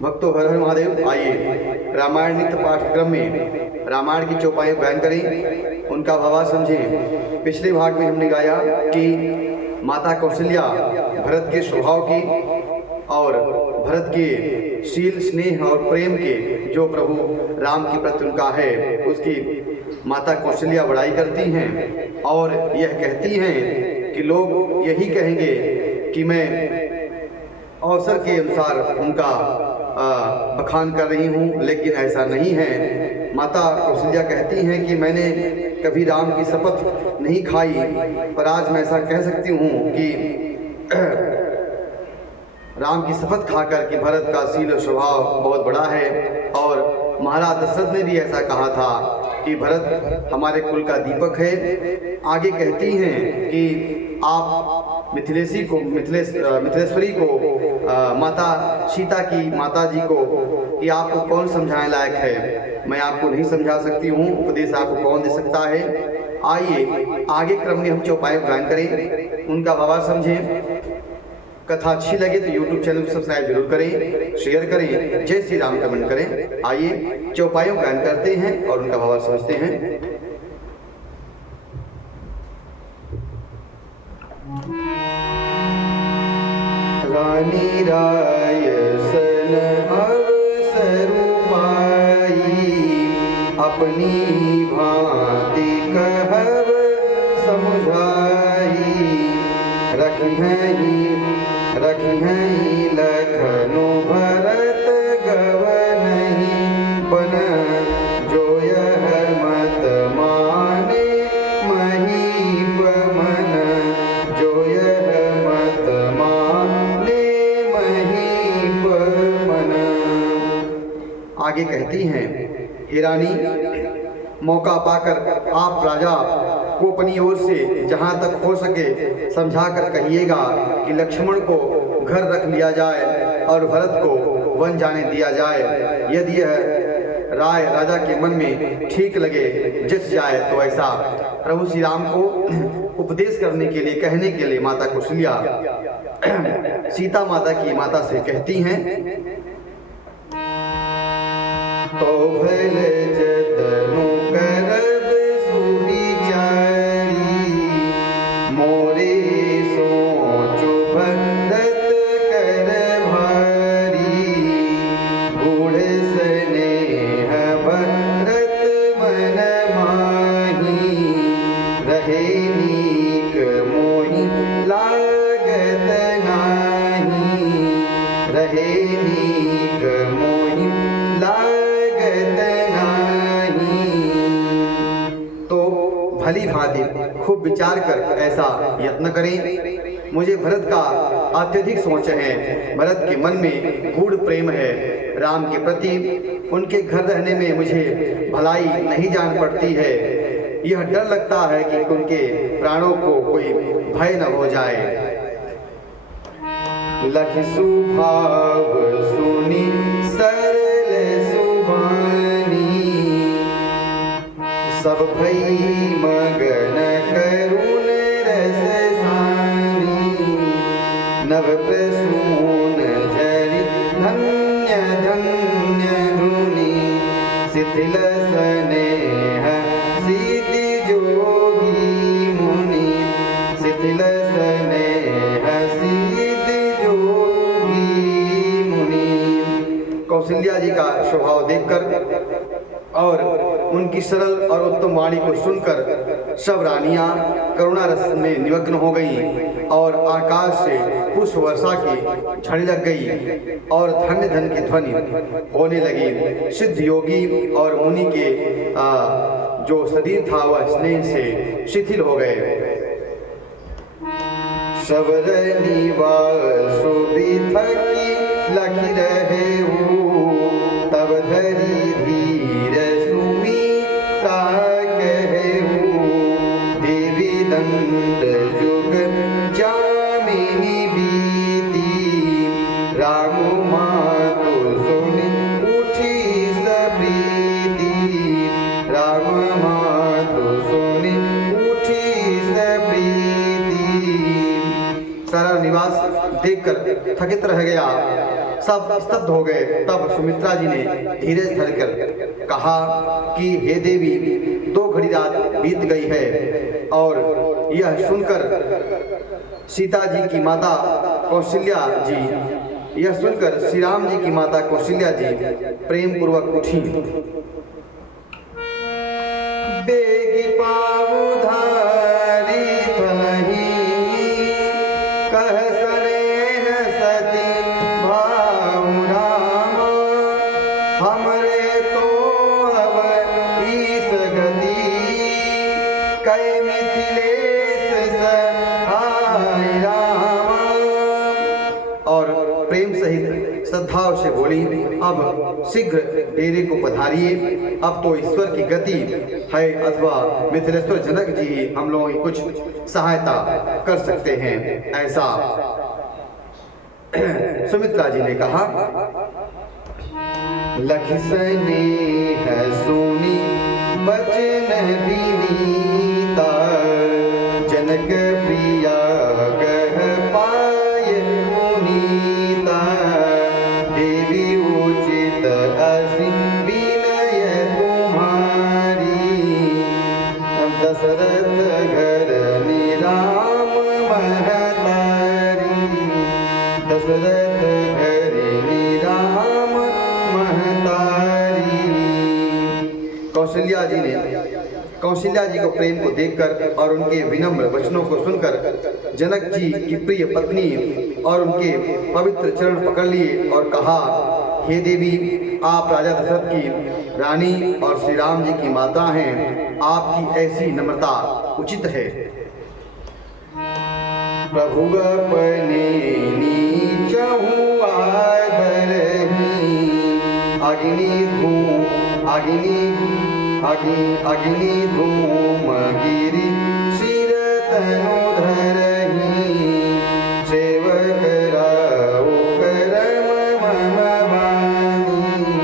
भक्तों, हर हर महादेव। आइए रामायण नित्य पाठ्यक्रम में रामायण की चौपाई गायन करें, उनका भावार्थ समझें। पिछले भाग में हमने गाया कि माता कौशल्या भरत के स्वभाव की और भरत के शील, स्नेह और प्रेम के जो प्रभु राम के प्रति उनका है, उसकी माता कौशल्या बड़ाई करती हैं और यह कहती हैं कि लोग यही कहेंगे कि मैं अवसर के अनुसार उनका बखान कर रही हूँ, लेकिन ऐसा नहीं है। माता कौशल्या कहती हैं कि मैंने कभी राम की शपथ नहीं खाई, पर आज मैं ऐसा कह सकती हूँ कि राम की शपथ खाकर कि भरत का शील और स्वभाव बहुत बड़ा है। और महाराज दशरथ ने भी ऐसा कहा था कि भरत हमारे कुल का दीपक है। आगे कहती हैं कि आप मिथिलेश्वरी को माता सीता की माता जी को कि आपको कौन समझाने लायक है, मैं आपको नहीं समझा सकती हूँ, उपदेश आपको कौन दे सकता है। आइए आगे क्रम में हम चौपाई गायन करें, उनका भावार्थ समझें। कथा अच्छी लगे तो YouTube चैनल को सब्सक्राइब जरूर करें, शेयर करें, जय श्री राम कमेंट करें। आइए चौपाइयों गायन करते हैं और उनका भावार्थ समझते हैं। रानी रायसन अवसर पाई, अपनी भांति कहब समझाई। रखी हैं लखनऊ भरत गवनहि, बन जो यह मत माने महीप मन, जो यह मत माने महीप मन। आगे कहती हैं, हे रानी, मौका पाकर आप राजा को अपनी ओर से जहाँ तक हो सके समझाकर कहिएगा कि लक्ष्मण को घर रख लिया जाए और भरत को वन जाने दिया जाए। यदि यह राय राजा के मन में ठीक लगे, जच जाए, तो ऐसा प्रभु श्री राम को उपदेश करने के लिए, कहने के लिए माता कौशल्या सीता माता की माता से कहती हैं, तो भले जतनु करब सुविचारी, मोरे सोचु भरत कर भारी। गूढ़ स्नेह भरत मन माही, रहे नीक मोहि लागत नाही, रहे नीक मोहि लागत नाही। तो भली भांति खूब विचार कर ऐसा यत्न करें। मुझे भरत का अत्यधिक सोच है, भरत के मन में गूढ़ प्रेम है राम के प्रति। उनके घर रहने में मुझे भलाई नहीं जान पड़ती है, यह डर लगता है कि उनके प्राणों को कोई भय न हो जाए। लख सुभाव सुनी सरल सुबानी, सब भई मगन करुण रस सानी। नव प्रसून झरि धन्य धन्य धुनि, शिथिल स्नेह सिद्धि जोगी मुनि, शिथिल स्नेह सिद्धि जोगी मुनि। कौशल्या जी का स्वभाव देखकर और उनकी सरल और उत्तम वाणी को सुनकर सब रानियां करुणा रस में निमग्न हो गईं और आकाश से पुष्प वर्षा की झड़ी लग गई और धन्य धन की ध्वनि होने लगी। सिद्ध योगी और मुनि के जो शरीर था वह स्नेह से शिथिल हो गए। शबर निवास सुबिथकी लखी रहे, तब धरी धीर सुमिता कहेऊ। देवी दंड जुग जामिनी बीती, राम मातु सुनि उठी सप्रीति, राम मातु सुनि उठी सप्रीति। सारा निवास देखकर थकित रह गया सब स्तब्ध हो गए। तब सुमित्रा जी ने धीरज धरकर कहा कि हे देवी, 2 घड़ी रात बीत गई है। और यह सुनकर सीता जी की माता कौशल्या जी, यह सुनकर श्री राम जी की माता कौशल्या जी प्रेम पूर्वक उठी। बेगी पाऊ धारी थलही, कह सनेह सती भाऊ राम, हमरे तो अब ईस गति, कै मिथिलेश सहाय राम। और प्रेम सहित श्रद्धाओं से बोली, अब शीघ्र डेरे को पधारिए, अब तो ईश्वर की गति है अथवा मिथिलेश्वर जनक जी ही हम लोगों की कुछ सहायता कर सकते हैं। ऐसा सुमित्रा जी ने कहा। लखि स्नेह सुनी बचन विनीता, जनक प्रिया गह पाय मुनीता, देवी उचित असी विनय तुम्हारी, दशरथ घर निराम महतारी, दशरथ घर निराम महतारी। कौशल्या जी को प्रेम को देखकर और उनके विनम्र वचनों को सुनकर जनक जी की प्रिय पत्नी और उनके पवित्र चरण पकड़ लिए और कहा, हे देवी, आप राजा दशरथ की रानी और श्री राम जी की माता हैं, आपकी ऐसी नम्रता उचित है। प्रभु अपने नीचहु आदरहि, अग्नि धूम गिरि शिर तनु धरहि, सेवक राउ करम मम वाणी,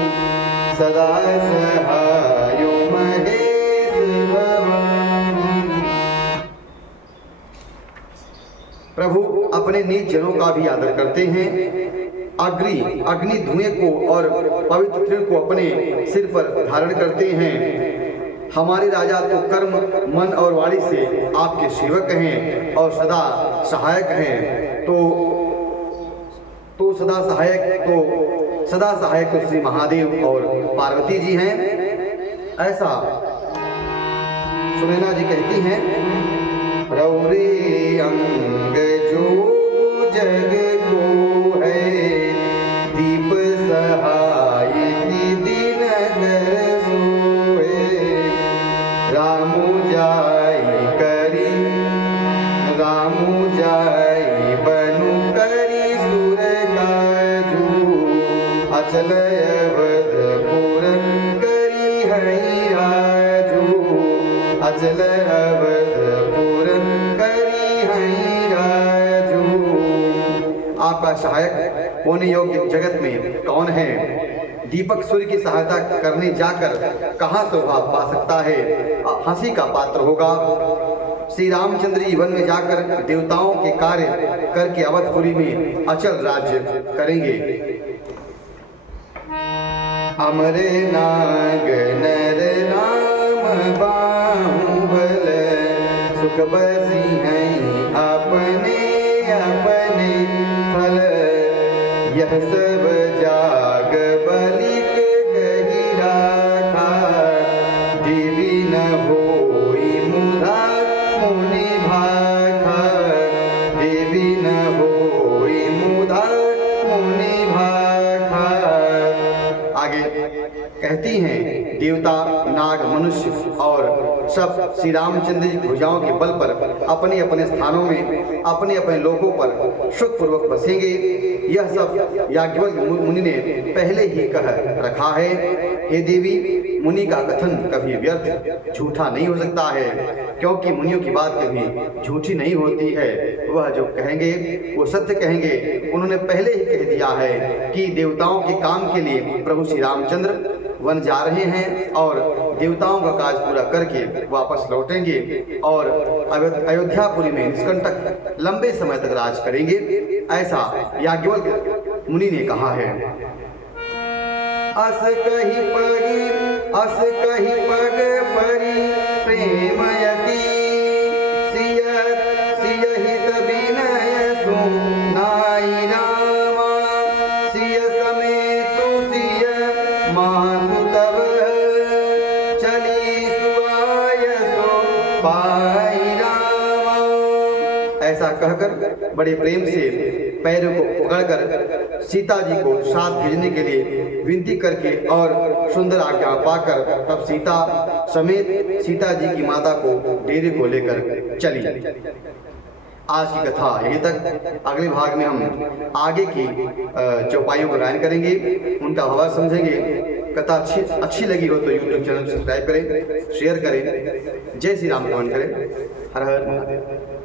सदा सहायो महेश भवानी। प्रभु अपने नीच जनों का भी आदर करते हैं। अग्नि धुएं को और पवित्र तृण को अपने सिर पर धारण करते हैं। हमारे राजा तो कर्म, मन और वाणी से आपके सेवक हैं और सदा सहायक हैं। तो सदा सहायक तो श्री महादेव और पार्वती जी हैं। ऐसा सुनैना जी कहती हैं। रौरे अंग जो जग को है, दीप सहाय की दिन कर सोए, रामु जाई बनु करी सुर काजू, अचल अवधपुर करी हरि राजू, अचल अवधपुर करी हरि राजू। आपका सहायक होने योग्य जगत में कौन है? दीपक सूर्य की सहायता करने जाकर कहाँ शोभा पा सकता है? हंसी का पात्र होगा। श्री रामचंद्र जी वन में जाकर देवताओं के कार्य करके अवधपुरी में अचल राज्य करेंगे। अमरे नाग नर राम बाहुबल, सुख बसी हैं अपने अपने फल, यह सब जाग बलिक कही राखा, देवी न होई मुधा मुनि भाखा, देवी न होई मुधा मुनि भाखा। आगे कहती हैं, देवता, नाग, मनुष्य और सब श्री रामचंद्र जी भुजाओं के बल पर अपने अपने स्थानों में अपने अपने लोकों पर सुखपूर्वक बसेंगे। यह सब याज्ञवल्क्य मुनि ने पहले ही कह रखा है। हे देवी, मुनि का कथन कभी व्यर्थ झूठा नहीं हो सकता है, क्योंकि मुनियों की बात कभी झूठी नहीं होती है। वह जो कहेंगे वो सत्य कहेंगे। उन्होंने पहले ही कह दिया है कि देवताओं के काम के लिए प्रभु श्री रामचंद्र वन जा रहे हैं और देवताओं का काज पूरा करके वापस लौटेंगे और अयोध्यापुरी में निष्कंटक लंबे समय तक राज करेंगे। ऐसा याज्ञवल्क्य मुनि ने कहा है। अस कही पग परी प्रेमयति सियहित विनय सु नाई रामा सिय समेतु सिय मातु तब चली सुआय सो पाई रामा। ऐसा कहकर बड़े प्रेम से पैरों को पकड़कर सीता जी को साथ भेजने के लिए विनती करके और सुंदर आज्ञा पाकर तब सीता समेत सीता जी की माता को डेरे को लेकर चली। आज की कथा यहीं तक। अगले भाग में हम आगे की चौपाइयों का गायन करेंगे, उनका भाव समझेंगे। कथा अच्छी लगी हो तो YouTube चैनल सब्सक्राइब करें, शेयर करें। जय श्री राम कमेंट करें। हर हर महादेव।